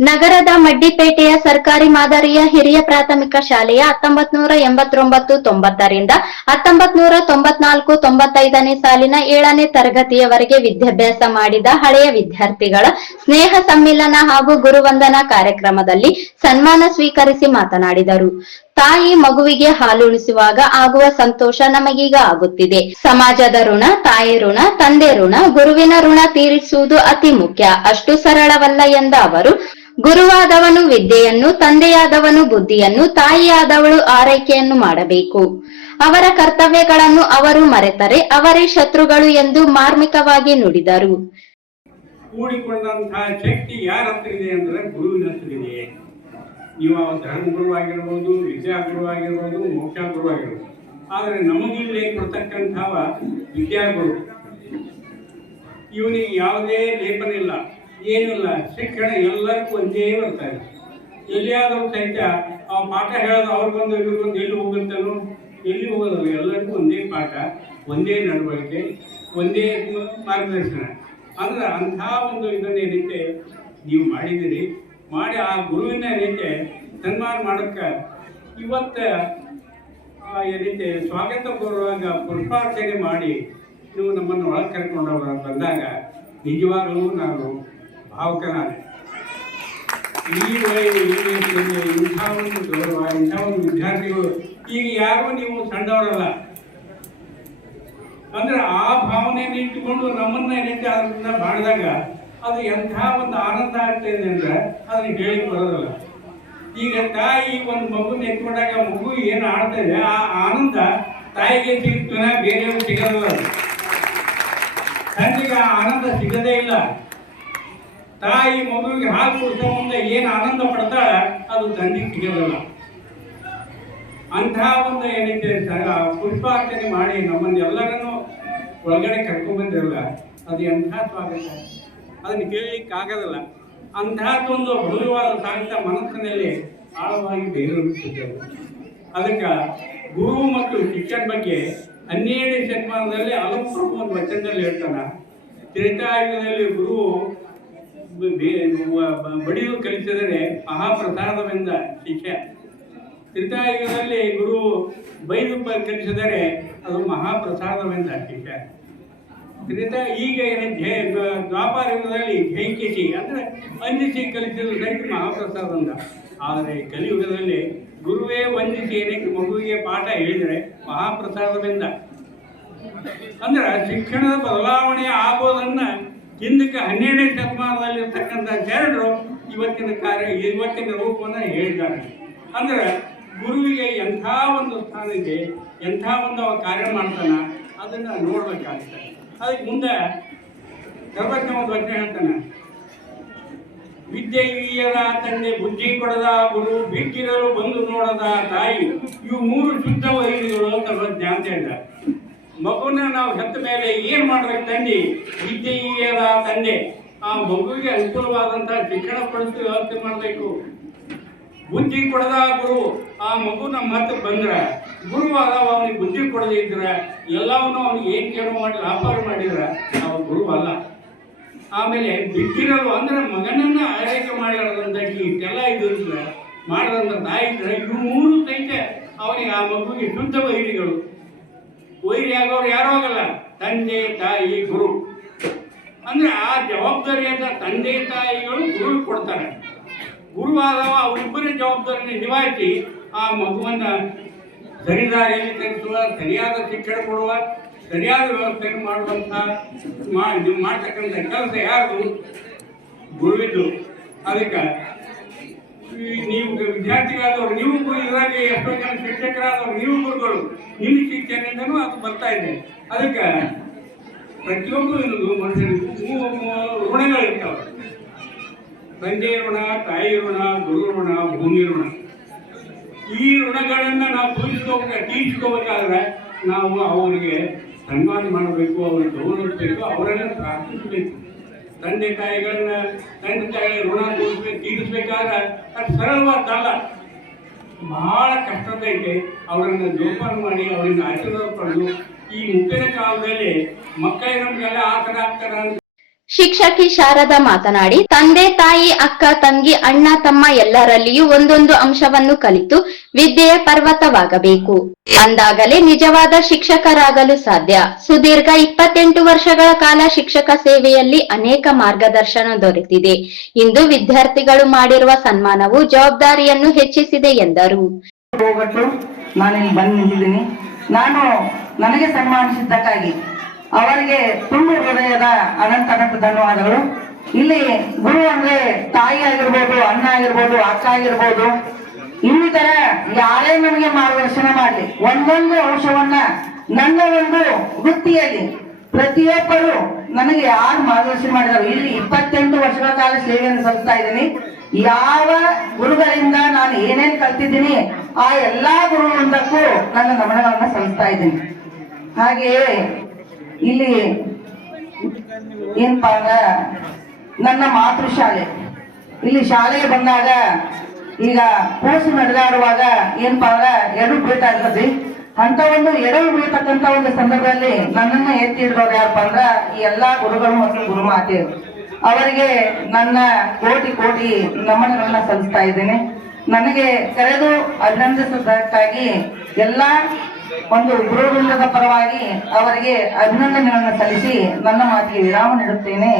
ನಗರದ ಮಡ್ಡಿಪೇಟೆಯ ಸರ್ಕಾರಿ ಮಾದರಿಯ ಹಿರಿಯ ಪ್ರಾಥಮಿಕ ಶಾಲೆಯ ಹತ್ತೊಂಬತ್ ನೂರ ಎಂಬತ್ತೊಂಬತ್ತು ತೊಂಬತ್ತರಿಂದ ಹತ್ತೊಂಬತ್ ನೂರ ತೊಂಬತ್ನಾಲ್ಕು ತೊಂಬತ್ತೈದನೇ ಸಾಲಿನ ಏಳನೇ ತರಗತಿಯವರೆಗೆ ವಿದ್ಯಾಭ್ಯಾಸ ಮಾಡಿದ ಹಳೆಯ ವಿದ್ಯಾರ್ಥಿಗಳ ಸ್ನೇಹ ಸಮ್ಮಿಲನ ಹಾಗೂ ಗುರುವಂದನಾ ಕಾರ್ಯಕ್ರಮದಲ್ಲಿ ಸನ್ಮಾನ ಸ್ವೀಕರಿಸಿ ಮಾತನಾಡಿದರು. ತಾಯಿ ಮಗುವಿಗೆ ಹಾಲುಣಿಸುವಾಗ ಆಗುವ ಸಂತೋಷ ನಮಗೀಗ ಆಗುತ್ತಿದೆ. ಸಮಾಜದ ಋಣ, ತಾಯಿ ಋಣ, ತಂದೆ ಋಣ, ಗುರುವಿನ ಋಣ ತೀರಿಸುವುದು ಅತಿ ಮುಖ್ಯ. ಅಷ್ಟು ಸರಳವಲ್ಲ ಎಂದ ಅವರು, ಗುರುವಾದವನು ವಿದ್ಯೆಯನ್ನು, ತಂದೆಯಾದವನು ಬುದ್ಧಿಯನ್ನು, ತಾಯಿಯಾದವಳು ಆರೈಕೆಯನ್ನು ಮಾಡಬೇಕು. ಅವರ ಕರ್ತವ್ಯಗಳನ್ನು ಅವರು ಮರೆತರೆ, ಅವರೇ ಶತ್ರುಗಳು ಎಂದು ಮಾರ್ಮಿಕವಾಗಿ ನುಡಿದರು. ಕೂಡಿಕೊಂಡಂತಹ ಶಕ್ತಿ ಯಾರ ಹತ್ರ ಇದೆ ಅಂದ್ರೆ ಗುರುವಿನ ಹತ್ರ ಇದೆ ನೀವು ಆ ಧರ್ಮ ಗುರುವಾಗಿರ್ಬೋದು ವಿದ್ಯಾ ಗುರುವಾಗಿರ್ಬೋದು ಮೋಕ್ಷ ಗುರುವಾಗಿರ್ಬೋದು ಆದರೆ ನಮಗಿಲ್ಲಿ ಕೊಡ್ತಕ್ಕಂಥವ ವಿದ್ಯಾಗುರು. ಇವನಿಗೆ ಯಾವುದೇ ಲೇಪನ ಇಲ್ಲ ಏನಿಲ್ಲ, ಶಿಕ್ಷಣ ಎಲ್ಲರಿಗೂ ಒಂದೇ ಬರ್ತಾರೆ ಎಲ್ಲಿಯಾದರೂ ಸಹಿತ ಆ ಪಾಠ ಹೇಳೋದು ಅವ್ರು ಬಂದು ಇವ್ರು ಬಂದು ಎಲ್ಲಿ ಹೋಗುತ್ತಾನೋ ಎಲ್ಲಿ ಹೋಗೋದಲ್ಲ, ಎಲ್ಲರಿಗೂ ಒಂದೇ ಪಾಠ, ಒಂದೇ ನಡವಳಿಕೆ, ಒಂದೇ ಮಾರ್ಗದರ್ಶನ. ಅಂದ್ರೆ ಅಂಥ ಒಂದು ಇದನ್ನ ಏನಿದೆ ನೀವು ಮಾಡಿದಿರಿ ಮಾಡಿ ಆ ಗುರುವಿನ ರೀತಿ ಸನ್ಮಾನ ಮಾಡೋಕ್ಕೆ ಇವತ್ತು ರೀತಿ ಸ್ವಾಗತ ಪೂರ್ವಕ ಪುಷ್ಪಾರ್ಚನೆ ಮಾಡಿ ನೀವು ನಮ್ಮನ್ನು ಒಳಗೆ ಕರ್ಕೊಂಡು ಬಂದಾಗ ನಿಜವಾಗಲೂ ನಾನು ಭಾವುಕನಾದೆ. ಈ ವಯಸ್ಸು ಇಂಥ ಒಂದು ಗೌರವ, ಇಂಥ ಒಂದು ವಿದ್ಯಾರ್ಥಿಗಳು ಈಗ ಯಾರೂ ನೀವು ಸಣ್ಣವರಲ್ಲ. ಅಂದ್ರೆ ಆ ಭಾವನೆಯನ್ನು ಇಟ್ಟುಕೊಂಡು ನಮ್ಮನ್ನ ಏನೈತೆ ಅದನ್ನ ಮಾಡಿದಾಗ ಅದು ಎಂಥ ಒಂದು ಆನಂದ ಆಗ್ತದೆ ಅಂದ್ರೆ ಅದನ್ನ ಹೇಳಿ ಬರೋದಲ್ಲ. ಈಗ ತಾಯಿ ಒಂದು ಮಗುನ ಎತ್ಕೊಂಡಾಗ ಮಗು ಏನು ಆಡ್ತದೆ ಆ ಆನಂದ ತಾಯಿಗೆ ಸಿಗ್ತಾನೆ? ಬೇರೆಯವ್ರಿಗೆ ಸಿಗೋದಿಲ್ಲ ತಂದಿಗೆ ಆ ಆನಂದ ಸಿಗದೇ ಇಲ್ಲ. ತಾಯಿ ಮಗುವಿಗೆ ಹಾಲು ಕೊಡ್ತ ಮುಂದೆ ಏನು ಆನಂದ ಪಡ್ತಾಳೆ? ಅದು ತಂದಿಗೆ ಸಿಗೋದಿಲ್ಲ ಅಂತಹ ಒಂದು ಏನೈತೆ ಪುಷ್ಪಾರ್ಚನೆ ಮಾಡಿ ನಮ್ಮನ್ನೆಲ್ಲರನ್ನು ಒಳಗಡೆ ಕರ್ಕೊಂಡ್ಬಂದಿರಲ್ಲ ಅದು ಎಂಥ ಸ್ವಾಗತ. ಅದನ್ನು ಕೇಳಲಿಕ್ಕೆ ಆಗೋದಿಲ್ಲ ಅಂಥದ್ದೊಂದು ಭವ್ಯವಾದ ಸಾಹಿತ್ಯ ಮನಸ್ಸಿನಲ್ಲಿ ಆಳವಾಗಿ ಬೇರೂಪಿಸುತ್ತೆ ಅದಕ್ಕೆ ಗುರು ಮತ್ತು ಶಿಕ್ಷಣ ಬಗ್ಗೆ ಹನ್ನೆರಡನೇ ಶತಮಾನದಲ್ಲಿ ಅಲಂಕೃತ ಒಂದು ವಚನದಲ್ಲಿ ಹೇಳ್ತಾನೆ. ತ್ರೇತಾಯುಗದಲ್ಲಿ ಗುರು ಬ- ಬೆ- ವ- ಬ- ಬಡಿದು ಕಲಿಸಿದರೆ ಮಹಾಪ್ರಸಾದವೆಂದ ಶಿಷ್ಯ ತ್ರೇತಾಯುಗದಲ್ಲಿ ಗುರು ಬೈದು ಕಲಿಸಿದರೆ ಅದು ಮಹಾಪ್ರಸಾದವೆಂದ ಶಿಷ್ಯ ತ್ರೇತ ಈಗ ದ್ವಾಪಾರ ಯುಗದಲ್ಲಿ ಜೈಕಿಸಿ ಅಂದರೆ ವಂದಿಸಿ ಕಲಿಸಿದ್ರು ಸಹಿತ ಮಹಾಪ್ರಸಾದ ಅಂತ. ಆದರೆ ಕಲಿಯುಗದಲ್ಲಿ ಗುರುವೇ ವಂದಿಸಿ ಏನಕ್ಕೆ ಮಗುವಿಗೆ ಪಾಠ ಹೇಳಿದರೆ ಮಹಾಪ್ರಸಾದದಿಂದ. ಅಂದ್ರೆ ಶಿಕ್ಷಣದ ಬದಲಾವಣೆ ಆಗೋದನ್ನು ಹಿಂದಕ್ಕೆ ಹನ್ನೆರಡನೇ ಶತಮಾನದಲ್ಲಿರ್ತಕ್ಕಂಥ ಜನರು ಇವತ್ತಿನ ಕಾರ್ಯ, ಇವತ್ತಿನ ರೂಪವನ್ನು ಹೇಳಿದ್ದಾರೆ. ಅಂದ್ರೆ ಗುರುವಿಗೆ ಎಂಥ ಒಂದು ಸ್ಥಾನ ಇದೆ ಎಂಥ ಒಂದು ಕಾರ್ಯ ಮಾಡ್ತಾನ, ಅದನ್ನು ನೋಡ್ಬೇಕಾಗುತ್ತೆ ಅದಕ್ಕೆ ಮುಂದೆ ಸರ್ವಜ್ಞ ಒಂದು ವಚನ ಹೇಳ್ತಾನೆ ವಿದ್ಯೆ ಇಯ್ಯದ ತಂದೆ ಬುದ್ಧಿ ಕೊಡದ, ಗುರು ಬೆಕ್ಕಿರಲು ಬಂದು ನೋಡದ ತಾಯಿ, ಇವು ಮೂರು ಶುದ್ಧ ವೈರಿಗಳು ಸರ್ವಜ್ಞ ಅಂತ ಹೇಳಿದ್ದಾರೆ ಮಗುನ ನಾವು ಹೆತ್ತ ಮೇಲೆ ಏನ್ ಮಾಡ್ಬೇಕು ತಂದೆ? ವಿದ್ಯೆ ಇಯ್ಯದ ತಂದೆ. ಆ ಮಗುವಿಗೆ ಅನುಕೂಲವಾದಂತಹ ಶಿಕ್ಷಣ ಪಡಿಸಿ ವ್ಯವಸ್ಥೆ ಮಾಡಬೇಕು. ಬುದ್ಧಿ ಕೊಡದ ಗುರು, ಆ ಮಗು ನಮ್ಮ ಹತ್ರ ಬಂದ್ರೆ ಗುರು ಅದಾವ ಅವನಿಗೆ ಬುದ್ಧಿ ಕೊಡದೇ ಇದ್ರೆ, ಎಲ್ಲವನ್ನೂ ಅವ್ನಿಗೆ ಏನ್ ಕೇಳೋ ಮಾಡಿ, ವ್ಯಾಪಾರ ಮಾಡಿದ್ರೆ ಅವ ಗುರು ಅಲ್ಲ. ಆಮೇಲೆ ಬಿಟ್ಟಿರೋ ಅಂದ್ರೆ ಮಗನನ್ನ ಆರೈಕೆ ಮಾಡಿರೋದಂತ ಇಷ್ಟೆಲ್ಲ ಇದು ಇದ್ರೆ ಮಾಡಿದಂತ ತಾಯಿ ಇದ್ರೆ, ಇವ್ರು ಮೂರು ಸಹಿತ ಅವನಿಗೆ ಆ ಮಗುವಿಗೆ ಶುದ್ಧ ವೈರಿಗಳು. ವೈರಿ ಆಗೋರು ಯಾರೂ ಆಗಲ್ಲ, ತಂದೆ, ತಾಯಿ, ಗುರು. ಅಂದ್ರೆ ಆ ಜವಾಬ್ದಾರಿಯಾದ ತಂದೆ, ತಾಯಿಗಳು ಗುರು ಕೊಡ್ತಾರೆ. ಗುರುವಾದವ ಅವರಿಬ್ಬರ ಜವಾಬ್ದಾರಿಯನ್ನು ನಿಭಾಯಿಸಿ ಆ ಮಗುವನ್ನ ಸರಿದಾರಿಯಲ್ಲಿ ತರಿಸುವ ಸರಿಯಾದ ಶಿಕ್ಷಣ ಕೊಡುವ, ಸರಿಯಾದ ವ್ಯವಸ್ಥೆಯನ್ನು ಮಾಡುವಂಥ ಮಾಡ್ತಕ್ಕಂಥ ಕೆಲಸ ಯಾರು ಗುರುವಿದ್ದು ಅದಕ್ಕೆ ನೀವು ವಿದ್ಯಾರ್ಥಿಗಳಾದವರು, ನೀವು ಇವಾಗ ಎಷ್ಟೋ ಜನ ಶಿಕ್ಷಕರಾದವರು, ನೀವು ಗುರುಗಳು, ನಿಮ್ಮ ಶಿಕ್ಷಣದಿಂದನೂ ಅದು ಬರ್ತಾ ಇದೆ. ಅದಕ್ಕೆ ಪ್ರತಿಯೊಬ್ಬರು ಮನುಷ್ಯನಿಗೂ ಋಣಗಳಿರ್ತಾವೆ. ತಂದೆ ಋಣ ತಾಯಿ ಋಣ ಗುರು ಋಣ ಭೂಮಿ ಋಣ ಈ ಋಣಗಳನ್ನ ನಾವು ಪೂಜಿಸ್ಕೋಬೇಕು ತೀರ್ಸ್ಕೋಬೇಕಾದ್ರೆ ನಾವು ಅವರಿಗೆ ಸನ್ಮಾನ ಮಾಡಬೇಕು ಅವ್ರಿಗೆ ಗೌರವಿಸಬೇಕು ಅವರನ್ನ ಪ್ರಾರ್ಥಿಸಬೇಕು. ತಂದೆ ತಾಯಿಗಳನ್ನ, ತಂದೆ ತಾಯಿ ಋಣ ತೋರಿಸ್ಬೇಕು, ತೀರಿಸ್ಬೇಕಾದ್ರೆ ಅದು ಸರಳವಾದಲ್ಲ ಬಹಳ ಇದೆ ಅವರನ್ನ ಜೋಪಾನ ಮಾಡಿ ಅವರಿಂದ ಆಶೀರ್ವಾದ ಪಡೆದು, ಈ ಮುಟ್ಟಿನ ಕಾಲದಲ್ಲಿ ಮಕ್ಕಳೇ ನಮ್ಗೆಲ್ಲ ಆತರ ಆಗ್ತಾರೆ ಅಂತ ಶಿಕ್ಷಕಿ ಶಾರದಾ ಮಾತನಾಡಿ, ತಂದೆ, ತಾಯಿ, ಅಕ್ಕ, ತಂಗಿ, ಅಣ್ಣ, ತಮ್ಮ ಎಲ್ಲರಲ್ಲಿಯೂ ಒಂದೊಂದು ಅಂಶವನ್ನು ಕಲಿತು ವಿದ್ಯೆಯ ಪರ್ವತವಾಗಬೇಕು. ಅಂದಾಗಲೇ ನಿಜವಾದ ಶಿಕ್ಷಕರಾಗಲು ಸಾಧ್ಯ. ಸುದೀರ್ಘ ಇಪ್ಪತ್ತೆಂಟು ವರ್ಷಗಳ ಕಾಲ ಶಿಕ್ಷಕ ಸೇವೆಯಲ್ಲಿ ಅನೇಕ ಮಾರ್ಗದರ್ಶನ ದೊರೆತಿದೆ. ಇಂದು ವಿದ್ಯಾರ್ಥಿಗಳು ಮಾಡಿರುವ ಸನ್ಮಾನವು ಜವಾಬ್ದಾರಿಯನ್ನು ಹೆಚ್ಚಿಸಿದೆ ಎಂದರು. ನಾನು ನನಗೆ ಸನ್ಮಾನಿಸಿದ್ದಕ್ಕಾಗಿ ಅವರಿಗೆ ತುಂಬು ಹೃದಯದ ಅನಂತ ಅನಂತ ಧನ್ಯವಾದಗಳು. ಇಲ್ಲಿ ಗುರು ಅಂದ್ರೆ ತಾಯಿ ಆಗಿರ್ಬೋದು, ಅಣ್ಣ ಆಗಿರ್ಬೋದು, ಅಕ್ಕ ಆಗಿರ್ಬೋದು, ಇನ್ನಿತರ ಯಾರೇ ನಮಗೆ ಮಾರ್ಗದರ್ಶನ ಮಾಡಲಿ, ಒಂದೊಂದು ಅಂಶವನ್ನ ನನ್ನ ಒಂದು ವೃತ್ತಿಯಲ್ಲಿ ಪ್ರತಿಯೊಬ್ಬರು ನನಗೆ ಯಾರು ಮಾರ್ಗದರ್ಶನ ಮಾಡಿದರು ಇಲ್ಲಿ ಇಪ್ಪತ್ತೆಂಟು ವರ್ಷಗಳ ಕಾಲ ಸೇವೆಯನ್ನು ಸಲ್ಲಿಸ್ತಾ ಇದ್ದೀನಿ. ಯಾವ ಗುರುಗಳಿಂದ ನಾನು ಏನೇನ್ ಕಲ್ತಿದ್ದೀನಿ, ಆ ಎಲ್ಲಾ ಗುರುಗಳಿಂದಕ್ಕೂ ನನ್ನ ನಮನಗಳನ್ನ ಸಲ್ಲಿಸ್ತಾ ಇದ್ದೀನಿ. ಹಾಗೆಯೇ ಇಲ್ಲಿ ಏನಪ್ಪಾ ಅಂದ್ರೆ ನನ್ನ ಮಾತೃ ಶಾಲೆ. ಇಲ್ಲಿ ಶಾಲೆಗೆ ಬಂದಾಗ ಈಗ ಕೋಸು ನಡೆದಾಡುವಾಗ ಏನಪ್ಪಾ ಅಂದ್ರೆ ಎರಡು ಬೀಳ್ತಾಗ್ತದೆ ಅಂತ ಒಂದು ಎರಡು ಬೀಳ್ತಕ್ಕಂತ ಒಂದು ಸಂದರ್ಭದಲ್ಲಿ ನನ್ನನ್ನ ಎತ್ತಿ ಹಿಡಿದವ್ರು ಯಾರಪ್ಪ ಅಂದ್ರ ಈ ಎಲ್ಲಾ ಗುರುಗಳು ಮತ್ತು ಗುರುಮಾತೆಯರು. ಅವರಿಗೆ ನನ್ನ ಕೋಟಿ ಕೋಟಿ ನಮನಗಳನ್ನ ಸಲ್ಲಿಸ್ತಾ ಇದ್ದೇನೆ. ನನಗೆ ಕರೆದು ಅಭಿನಂದಿಸುವುದಕ್ಕಾಗಿ ಎಲ್ಲಾ ಒಂದು ಗುರುವೃಂದದ ಪರವಾಗಿ ಅವರಿಗೆ ಅಭಿನಂದನೆಗಳನ್ನು ಸಲ್ಲಿಸಿ ನನ್ನ ಮಾತಿಗೆ ವಿರಾಮ ನೀಡುತ್ತೇನೆ.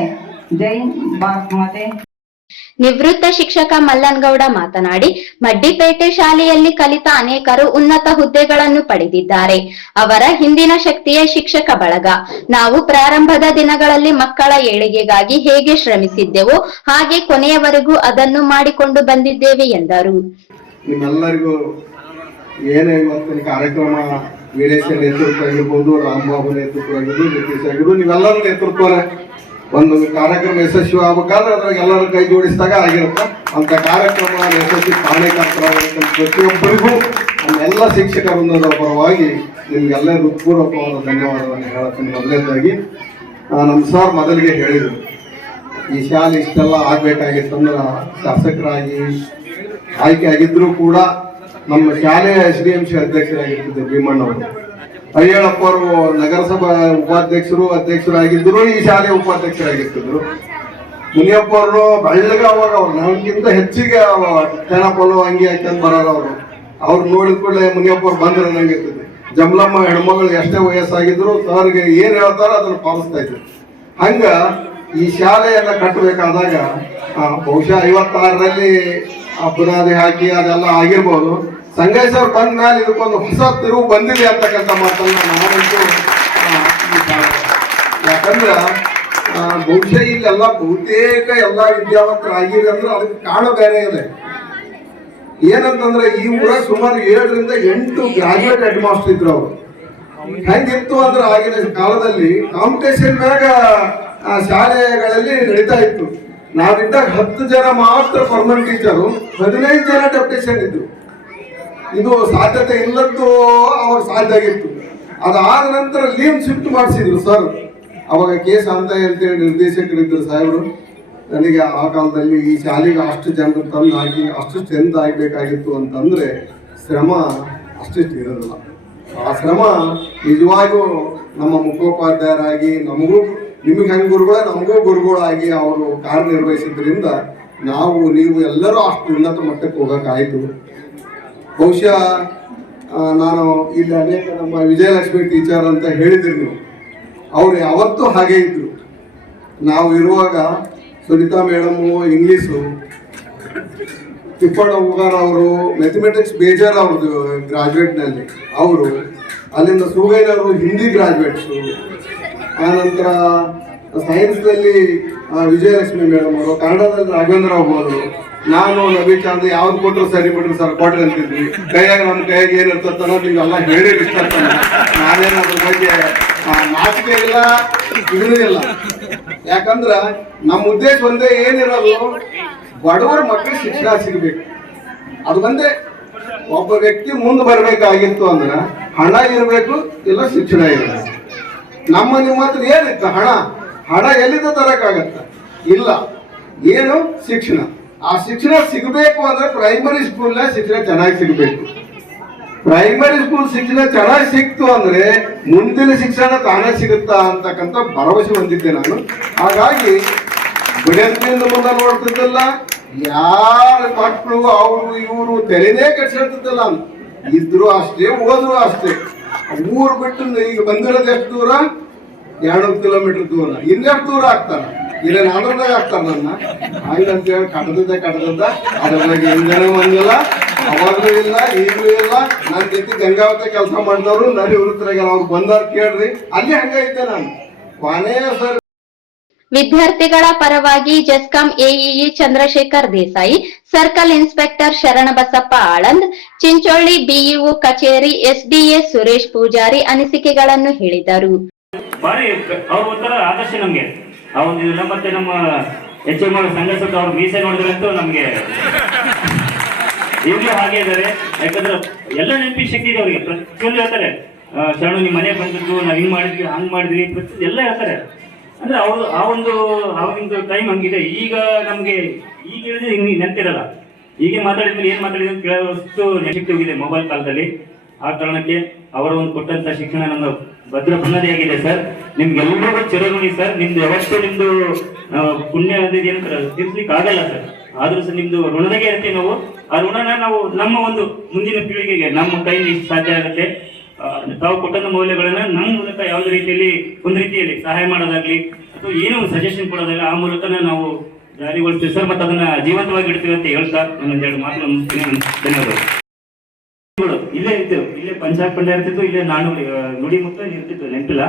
ಜೈ ಭಾರತ್ ಮಾತೆ. ನಿವೃತ್ತ ಶಿಕ್ಷಕ ಮಲ್ಲನ್ಗೌಡ ಮಾತನಾಡಿ ಮಡ್ಡಿಪೇಟೆ ಶಾಲೆಯಲ್ಲಿ ಕಲಿತ ಅನೇಕರು ಉನ್ನತ ಹುದ್ದೆಗಳನ್ನು ಪಡೆದಿದ್ದಾರೆ. ಅವರ ಹಿಂದಿನ ಶಕ್ತಿಯ ಶಿಕ್ಷಕ ಬಳಗ. ನಾವು ಪ್ರಾರಂಭದ ದಿನಗಳಲ್ಲಿ ಮಕ್ಕಳ ಏಳಿಗೆಗಾಗಿ ಹೇಗೆ ಶ್ರಮಿಸಿದ್ದೆವೋ ಹಾಗೆ ಕೊನೆಯವರೆಗೂ ಅದನ್ನು ಮಾಡಿಕೊಂಡು ಬಂದಿದ್ದೇವೆ ಎಂದರು. ನಿಮ್ಮೆಲ್ಲರಿಗೂ ಏನೇ ಇವತ್ತಿನ ಕಾರ್ಯಕ್ರಮ ವೀರೇಶ ನೇತೃತ್ವ ಆಗಿರ್ಬೋದು ರಾಮಬಾಬು ನೇತೃತ್ವ ಆಗಿರ್ಬೋದು, ನಿತೀಶ್ ಆಗಿರ್ಬೋದು, ನೀವೆಲ್ಲರ ನೇತೃತ್ವನ. ಒಂದು ಕಾರ್ಯಕ್ರಮ ಯಶಸ್ವಿ ಆಗ್ಬೇಕಾದ್ರೆ ಅದ್ರಾಗ ಎಲ್ಲರೂ ಕೈ ಜೋಡಿಸಿದಾಗ ಆಗಿರುತ್ತೆ. ಅಂತ ಕಾರ್ಯಕ್ರಮ ಯಶಸ್ವಿ ಕಾರಣಕರ್ತರಾಗಿರ್ತಕ್ಕಂಥ ಪ್ರತಿಯೊಬ್ಬರಿಗೂ, ನಮ್ಮೆಲ್ಲ ಶಿಕ್ಷಕ ವೃಂದದ ಪರವಾಗಿ ನಿಮ್ಗೆಲ್ಲ ಹೃತ್ಪೂರ್ವಕವಾದ ಧನ್ಯವಾದವನ್ನು ಹೇಳ್ತೀನಿ ಮೊದಲನೇದಾಗಿ ನಮ್ಮ ಸರ್ ಮೊದಲಿಗೆ ಹೇಳಿದರು, ಈ ಶಾಲೆ ಇಷ್ಟೆಲ್ಲ ಆಗಬೇಕಾಗಿತ್ತಂದ್ರೆ ಶಾಸಕರಾಗಿ ಆಯ್ಕೆ ಆಗಿದ್ದರೂ ಕೂಡ ನಮ್ಮ ಶಾಲೆಯ ಎಸ್ ಡಿ ಎಂ ಸಿ ಅಧ್ಯಕ್ಷರಾಗಿರ್ತಿದ್ರು ಭೀಮಣ್ಣವರು ಅಯ್ಯಳಪ್ಪ ಅವರು ನಗರಸಭಾ ಉಪಾಧ್ಯಕ್ಷರು, ಅಧ್ಯಕ್ಷರಾಗಿದ್ದರು, ಈ ಶಾಲೆಯ ಉಪಾಧ್ಯಕ್ಷರಾಗಿರ್ತಿದ್ರು. ಮುನಿಯಪ್ಪ ಅವರು ಬೆಳ್ಳಗ ಅವಾಗ ಅವ್ರು ನಮ್ಗಿಂತ ಹೆಚ್ಚಿಗೆ ತೆನಪಲ್ಲು ಅಂಗಿ ಅಂತ ಬರೋರು ಅವರು. ಅವ್ರು ನೋಡಿದ ಕೂಡಲೇ ಮುನಿಯಪ್ಪ ಅವ್ರು ಬಂದ್ರೆ ನಂಗೆ ಇರ್ತದೆ. ಜಮ್ಲಮ್ಮ ಹೆಣ್ಮಗಳು ಎಷ್ಟೇ ವಯಸ್ಸಾಗಿದ್ರು ಸರ್ಗೆ ಏನ್ ಹೇಳ್ತಾರೋ ಅದನ್ನ ಪಾಲಿಸ್ತಾ ಇದ್ರು. ಹಂಗ ಈ ಶಾಲೆಯನ್ನ ಕಟ್ಟಬೇಕಾದಾಗ ಬಹುಶಃ ಐವತ್ತಾರರಲ್ಲಿ ಆ ಬುನಾದಿ ಹಾಕಿ ಅದೆಲ್ಲ ಆಗಿರ್ಬೋದು. ಸರ್ ಬಂದ ಮೇಲೆ ಇದಕ್ಕೊಂದು ಹೊಸ ತಿರುವು ಬಂದಿದೆ ಅಂತಕ್ಕಂಥ ಮಾತನ್ನ ನಾವಂತೂ ಯಾಕಂದ್ರ ಬಹುಶಃ ಇಲ್ಲೆಲ್ಲ ಬಹುತೇಕ ಎಲ್ಲಾ ಅಂದ್ರೆ ಅದಕ್ಕೆ ಕಾರಣ ಬೇರೆ ಇದೆ. ಏನಂತಂದ್ರೆ ಈ ಊರ ಸುಮಾರು ಏಳರಿಂದ ಎಂಟು ಗ್ರಾಜುಯೇಟ್ ಹೆಡ್ ಮಾಸ್ಟರ್ ಇದ್ರು ಅವರು. ಹೆಂಗಿತ್ತು ಅಂದ್ರೆ ಆಗಿನ ಕಾಲದಲ್ಲಿ ಕಾಂಪಿಟೇಷನ್ ಮ್ಯಾಗ ಶಾಲೆಗಳಲ್ಲಿ ನಡೀತಾ ಇತ್ತು. ನಾವಿದ್ದಾಗ ಹತ್ತು ಜನ ಮಾತ್ರ ಪರ್ಮನೆಂಟ್ ಟೀಚರು ಹದಿನೈದು ಜನ ಡೆಪ್ಟೇಷನ್ ಇದ್ರು. ಇದು ಸಾಧ್ಯತೆ ಇಲ್ಲದ್ದು ಅವಾಗ ಸಾಧ್ಯ ಆಗಿತ್ತು. ಅದಾದ ನಂತರ ಲೀವ್ ಶಿಫ್ಟ್ ಮಾಡಿಸಿದ್ರು ಸರ್ ಅವಾಗ ಕೆ ಅಂತ ಅಂತೇಳಿ ನಿರ್ದೇಶಕರಿದ್ದರು ಸಾಹೇಬರು. ನನಗೆ ಆ ಕಾಲದಲ್ಲಿ ಈ ಶಾಲೆಗೆ ಅಷ್ಟು ಜನರು ತಂದು ಹಾಕಿ ಅಷ್ಟು ಸ್ಟ್ರೆಂತ್ ಆಗಬೇಕಾಗಿತ್ತು ಅಂತಂದರೆ ಶ್ರಮ ಅಷ್ಟಿಷ್ಟು ಇರೋದಿಲ್ಲ. ಆ ಶ್ರಮ ನಿಜವಾಗಿಯೂ ನಮ್ಮ ಮುಖೋಪಾಧ್ಯಾಯರಾಗಿ ನಮಗೂ ನಿಮಗೆ ಹೆಂಗೆ ಗುರುಗಳ? ನಮಗೂ ಗುರುಗಳಾಗಿ ಅವರು ಕಾರ್ಯನಿರ್ವಹಿಸಿದ್ರಿಂದ ನಾವು, ನೀವು ಎಲ್ಲರೂ ಅಷ್ಟು ಉನ್ನತ ಮಟ್ಟಕ್ಕೆ ಹೋಗೋಕ್ಕಾಯಿತು. ಬಹುಶಃ ನಾನು ಇಲ್ಲಿ ಅನೇಕ ನಮ್ಮ ವಿಜಯಲಕ್ಷ್ಮಿ ಟೀಚರ್ ಅಂತ ಹೇಳಿದ್ರು. ಅವರು ಅವ್ರು ಯಾವತ್ತೂ ಹಾಗೆ ಇದ್ರು. ನಾವು ಇರುವಾಗ ಸುನಿತಾ ಮೇಡಮು ಇಂಗ್ಲೀಷು ತಿಪ್ಪಣ್ಣ ಉಗಾರ್ ಅವರು ಮ್ಯಾಥಮೆಟಿಕ್ಸ್ ಬೇಜಾರ್ ಅವ್ರದ್ದು ಗ್ರಾಜುಯೇಟ್ನಲ್ಲಿ ಅವರು, ಅಲ್ಲಿಂದ ಸುಗೈನವರು ಹಿಂದಿ ಗ್ರಾಜುಯೇಟ್ಸು ಆನಂತರ ಸೈನ್ಸ್ನಲ್ಲಿ ವಿಜಯಲಕ್ಷ್ಮಿ ಮೇಡಮ್ ಅವರು, ಕನ್ನಡದಲ್ಲಿ ರಾಘವೇಂದ್ರ ಅವರು, ನಾನು ಚಾಂದ್ ಯಾವ್ದು ಕೊಟ್ಟರು ಸರಿ ಬಿಡ್ರಿ ಸರ್, ಕೊಡ್ರಿ ಅಂತಿದ್ವಿ. ಕೈಯಾಗ ನಮ್ಮ ಕೈಯಾಗ ಏನಿರ್ತದ ನೀವೆಲ್ಲ ಹೇಳಿ ಇಷ್ಟರ್ತನ ನಾನೇನು ಅದ್ರ ಬಗ್ಗೆ ನಾಚಿಕೆ ಇಲ್ಲ, ಇದೂ ಇಲ್ಲ. ಯಾಕಂದ್ರ ನಮ್ಮ ಉದ್ದೇಶ ಒಂದೇ ಏನಿರೋದು, ಬಡವರ ಮಕ್ಕಳಿಗೆ ಶಿಕ್ಷಣ ಸಿಗಬೇಕು. ಅದು ಒಂದೇ. ಒಬ್ಬ ವ್ಯಕ್ತಿ ಮುಂದೆ ಬರಬೇಕಾಗಿತ್ತು ಅಂದ್ರೆ ಹಣ ಇರಬೇಕು, ಇಲ್ಲ ಶಿಕ್ಷಣ ಇರಬೇಕು. ನಮ್ಮ ನಿಮ್ಮ ಹತ್ರ ಏನಿತ್ತು ಹಣ? ಹಣ ಎಲ್ಲಿಂದ ತರಕಾಗತ್ತ ಇಲ್ಲ. ಏನು? ಶಿಕ್ಷಣ. ಆ ಶಿಕ್ಷಣ ಸಿಗಬೇಕು ಅಂದ್ರೆ ಪ್ರೈಮರಿ ಸ್ಕೂಲ್ ಶಿಕ್ಷಣ ಚೆನ್ನಾಗಿ ಸಿಗಬೇಕು. ಪ್ರೈಮರಿ ಸ್ಕೂಲ್ ಶಿಕ್ಷಣ ಚೆನ್ನಾಗಿ ಸಿಕ್ತು ಅಂದ್ರೆ ಮುಂದಿನ ಶಿಕ್ಷಣ ತಾನೇ ಸಿಗುತ್ತಾ ಅಂತಕ್ಕಂಥ ಭರವಸೆ ಹೊಂದಿದ್ದೆ ನಾನು. ಹಾಗಾಗಿ ಬಿಡಂತಿಯಿಂದ ಮುಂದೆ ನೋಡ್ತಿದ್ದಲ್ಲ, ಯಾರ ಮಕ್ಕಳು ಅವರು ಇವರು ತೆರೆನೇ ಕಟ್ಸಿರ್ತಿದ್ದಲ್ಲ ಇದ್ರು ಅಷ್ಟೇ, ಓದ್ರು ಅಷ್ಟೇ. ಊರು ಬಿಟ್ಟು ಈಗ ಬಂದಿರೋದು ಎಷ್ಟು ದೂರ? ಎರಡು ಕಿಲೋಮೀಟರ್ ದೂರ. ಇನ್ನೆಷ್ಟು ದೂರ ಆಗ್ತಾನ ಇಲ್ಲ ನಾಲ್ಕದಾಗ ಆಗ್ತಾರ ನನ್ನ. ಹಂಗಂತೇಳಿ ಕಟ್ಟದದ್ದ ಕಟ್ಟದದ್ದ ಅದ್ರ ಬಗ್ಗೆ ಬಂದಿಲ್ಲ? ಅವಾಗ್ಲೂ ಇಲ್ಲ, ಈಗಲೂ ಇಲ್ಲ. ನನ್ನ ಜೊತೆ ಗಂಗಾವತಿ ಕೆಲಸ ಮಾಡಿದವರು ನರಿ ವೃತ್ತರಾಗ ಅವ್ರು ಬಂದವ್ರು ಕೇಳ್ರಿ. ಅಲ್ಲಿ ಹಂಗೈತೆ ನಾನು. ಕೊನೆಯ ಸರ್. ವಿದ್ಯಾರ್ಥಿಗಳ ಪರವಾಗಿ GESCOM AEE Chandrashekhar Desai, circle inspector Sharanabasappa Aland, Chincholli BEO ಕಚೇರಿ ಎಸ್ಡಿಎ ಸುರೇಶ್ ಪೂಜಾರಿ ಅನಿಸಿಕೆಗಳನ್ನು ಹೇಳಿದರು. ಭಾರಿ ಅವ್ರ ಒಂಥರ ಆದರ್ಶ ನಮ್ಗೆ. ಆ ಒಂದು ಮತ್ತೆ ನಮ್ಮ ಎಚ್ ಎಂ ಸಂಘ ಸುತ್ತ ಅವ್ರ ಮೀಸೆ ನೋಡಿದ್ರಂತೂ ನಮ್ಗೆ ಈಗಲೂ ಹಾಗೆ ಇದ್ದಾರೆ. ಯಾಕಂದ್ರೆ ಎಲ್ಲ ನೆನಪಿನ ಶಕ್ತಿ ಇದೆ ಅವರಿಗೆ. ಪ್ರತಿಯೊಂದು ಹೇಳ್ತಾರೆ. ಶರಣು ನಿಮ್ಮ ಮನೆ ಬಂದಿದ್ದು, ನಾವ್ ಹಿಂಗ್ ಮಾಡಿದ್ವಿ, ಹಂಗ್ ಮಾಡಿದ್ವಿ ಪ್ರತಿ ಎಲ್ಲ ಹೇಳ್ತಾರೆ. ಅಂದ್ರೆ ಅವರು ಆ ಒಂದು ಆವಾಗಿಂದು ಟೈಮ್ ಹಂಗಿದೆ. ಈಗ ನಮ್ಗೆ ಈಗ ಹೇಳಿದ್ರೆ ಹಿಂಗೆ ನೆನಪಿರಲ್ಲ. ಹೀಗೆ ಮಾತಾಡಿದ್ಮೇಲೆ ಏನ್ ಮಾತಾಡಿದ್ರೆ ಅಂತ ಕೇಳೋಷ್ಟು ಇದೆ ಮೊಬೈಲ್ ಕಾಲದಲ್ಲಿ. ಆ ಕಾರಣಕ್ಕೆ ಅವರು ಒಂದು ಕೊಟ್ಟಂತ ಶಿಕ್ಷಣ ನಮ್ಮ ಭದ್ರ ಬುನಾದಿಯಾಗಿದೆ ಸರ್. ನಿಮ್ಗೆಲ್ರಿಗೂ ಚಿರಋಣಿ ಸರ್. ನಿಮ್ದು ಯಾವತ್ತೂ ನಿಮ್ದು ಪುಣ್ಯ ಏನು ತೀರ್ಸ್ಲಿಕ್ಕೆ ಆಗಲ್ಲ ಸರ್. ಆದ್ರೂ ಸಹ ನಿಮ್ದು ಋಣದಾಗೆ ಇರ್ತೀವಿ ನಾವು. ಆ ಋಣನ ನಾವು ನಮ್ಮ ಒಂದು ಮುಂದಿನ ಪೀಳಿಗೆಗೆ, ನಮ್ಮ ಎಷ್ಟು ಸಾಧ್ಯ ಆಗುತ್ತೆ. ತಾವು ಕೊಟ್ಟಂತ ಮೌಲ್ಯಗಳನ್ನ ನಮ್ಮ ಮೂಲಕ ಯಾವುದೇ ರೀತಿಯಲ್ಲಿ ಒಂದು ರೀತಿಯಲ್ಲಿ ಸಹಾಯ ಮಾಡೋದಾಗ್ಲಿ ಅಥವಾ ಏನೋ ಒಂದು ಸಜೆಷನ್ ಕೊಡೋದಾಗ್ಲಿ ಆ ಮೂಲಕನ ನಾವು ಜಾರಿಗೊಳಿಸ್ತೀವಿ. ಸರ್ ಮತ್ತೆ ಅದನ್ನ ಜೀವಂತವಾಗಿ ಇಡ್ತೀವಿ ಅಂತ ಹೇಳ್ತಾ ನಾನು ಒಂದೆರಡು ಮಾತು ಮುಗಿಸ್ತೀನಿ. ಧನ್ಯವಾದಗಳು. ಇಲ್ಲೇ ಇರ್ತೇವೆ. ಇಲ್ಲೇ ಪಂಚಾಯತ್ ಪಂಡ ಇರ್ತಿತ್ತು ಇಲ್ಲೇ ನಾನು ನುಡಿ ಮುಕ್ತ ಇರ್ತಿತ್ತು ನೆನಪಿಲ್ಲ.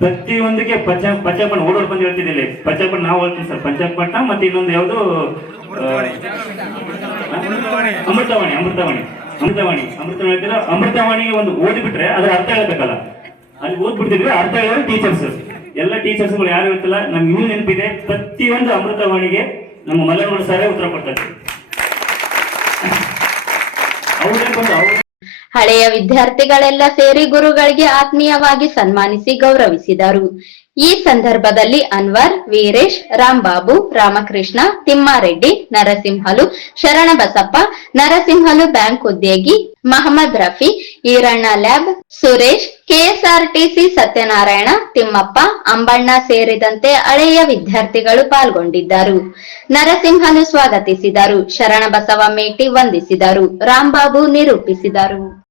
ಪ್ರತಿಯೊಂದಕ್ಕೆ ಪಂಚ ಪಂಚಾಪಣ್ಣ ಓಡೋಡ್ ಬಂದು ಹೇಳ್ತಿದ್ದೆ ಇಲ್ಲಿ. ಪಂಚಾಪಣ್ಣ ನಾವು ಹೇಳ್ತೀನಿ ಸರ್. ಪಂಚಾಪಟ್ಟ ಮತ್ತೆ ಇನ್ನೊಂದು ಯಾವುದು ಅಮೃತವಾಣಿ ಅಮೃತವಾಣಿ. ಅಮೃತವಾಣಿ ಹೇಳ್ತೀರ ಅಮೃತವಾಣಿಗೆ ಒಂದು ಓದ್ಬಿಟ್ರೆ ಅದ್ರ ಅರ್ಥ ಹೇಳ್ಬೇಕಲ್ಲ. ಅಲ್ಲಿ ಓದ್ಬಿಡ್ತಿದ್ರೆ ಅರ್ಥ ಹೇಳೋದು ಟೀಚರ್ಸ್ ಎಲ್ಲ ಟೀಚರ್ಸ್ಗಳು ಯಾರು ಇರ್ತಲ್ಲ ನಮ್ಗೆ ಇನ್ನೂ ನೆನಪಿದೆ, ಪ್ರತಿಯೊಂದು ಅಮೃತವಾಣಿಗೆ ನಮ್ಮ ಮಲ್ಲನಗೌಡ ಸಾರೇ ಉತ್ತರ ಕೊಡ್ತಾರೆ. ಹಳೆಯ ವಿದ್ಯಾರ್ಥಿಗಳೆಲ್ಲ ಸೇರಿ ಗುರುಗಳಿಗೆ ಆತ್ಮೀಯವಾಗಿ ಸನ್ಮಾನಿಸಿ ಗೌರವಿಸಿದರು. ಈ ಸಂದರ್ಭದಲ್ಲಿ ಅನ್ವರ್, ವೀರೇಶ್ ರಾಂಬಾಬು ರಾಮಕೃಷ್ಣ, ತಿಮ್ಮಾರೆಡ್ಡಿ, ನರಸಿಂಹಲು, ಶರಣಬಸಪ್ಪ, ನರಸಿಂಹಲು ಬ್ಯಾಂಕ್ ಉದ್ಯೋಗಿ, ಮಹಮ್ಮದ್ ರಫಿ, ಈರಣ್ಣ ಲ್ಯಾಬ್, ಸುರೇಶ್, ಕೆಎಸ್ಆರ್ಟಿಸಿ ಸತ್ಯನಾರಾಯಣ, ತಿಮ್ಮಪ್ಪ, ಅಂಬಣ್ಣ ಸೇರಿದಂತೆ ಹಳೆಯ ವಿದ್ಯಾರ್ಥಿಗಳು ಪಾಲ್ಗೊಂಡಿದ್ದರು. ನರಸಿಂಹನು ಸ್ವಾಗತಿಸಿದರು, ಶರಣಬಸವ ಮೇಟಿ ವಂದಿಸಿದರು ರಾಂಬಾಬು ನಿರೂಪಿಸಿದರು.